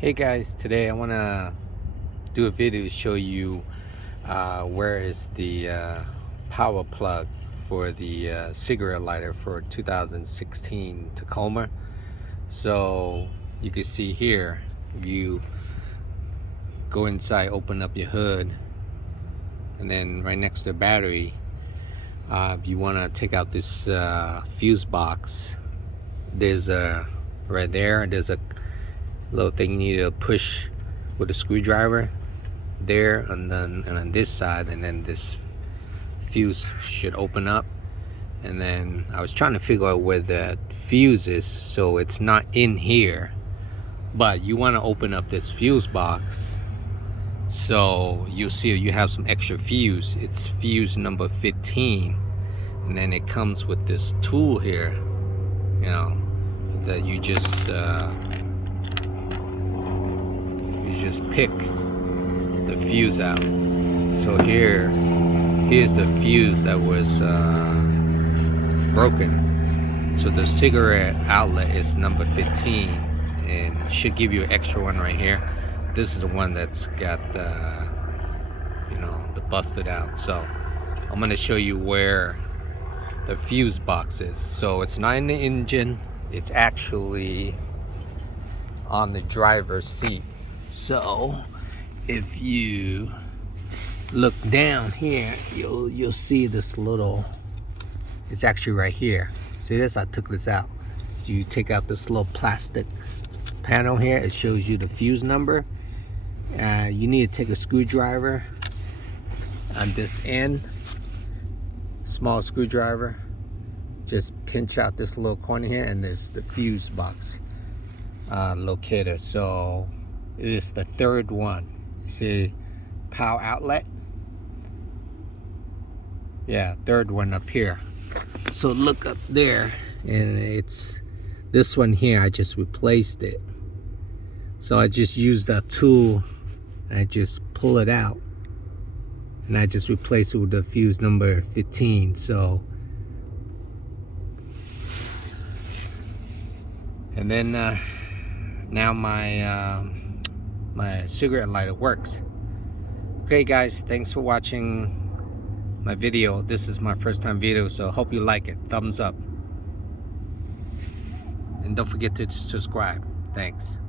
Hey guys, today I want to do a video to show you where is the power plug for the cigarette lighter for 2016 Tacoma. So you can see here, if you go inside, open up your hood, and then right next to the battery, if you want to take out this fuse box, there's a right there, there's a little thing you need to push with a screwdriver there, and then on this side, and then this fuse should open up. And then I was trying to figure out where that fuse is, so it's not in here, but you want to open up this fuse box, so you'll see you have some extra fuse. It's fuse number 15, and then it comes with this tool here, you know, that you just pick the fuse out. So here's the fuse that was broken. So the cigarette outlet is number 15, and should give you an extra one right here. This is the one that's got the busted out. So I'm going to show you where the fuse box is. So it's not in the engine, it's actually on the driver's seat. So if you look down here, you'll see this little, it's actually right here. See this? I took this out. You take out this little plastic panel here, it shows you the fuse number. You need to take a screwdriver on this end, small screwdriver, just pinch out this little corner here, and there's the fuse box locator. So it is the third one. You see power outlet? Yeah, third one up here. So look up there, and it's this one here. I just replaced it. So I just use that tool, I just pull it out, and I just replace it with the fuse number 15. So, and then now my my cigarette lighter works. Okay guys, thanks for watching my video. This is my first time video, so hope you like it. Thumbs up, and don't forget to subscribe. Thanks.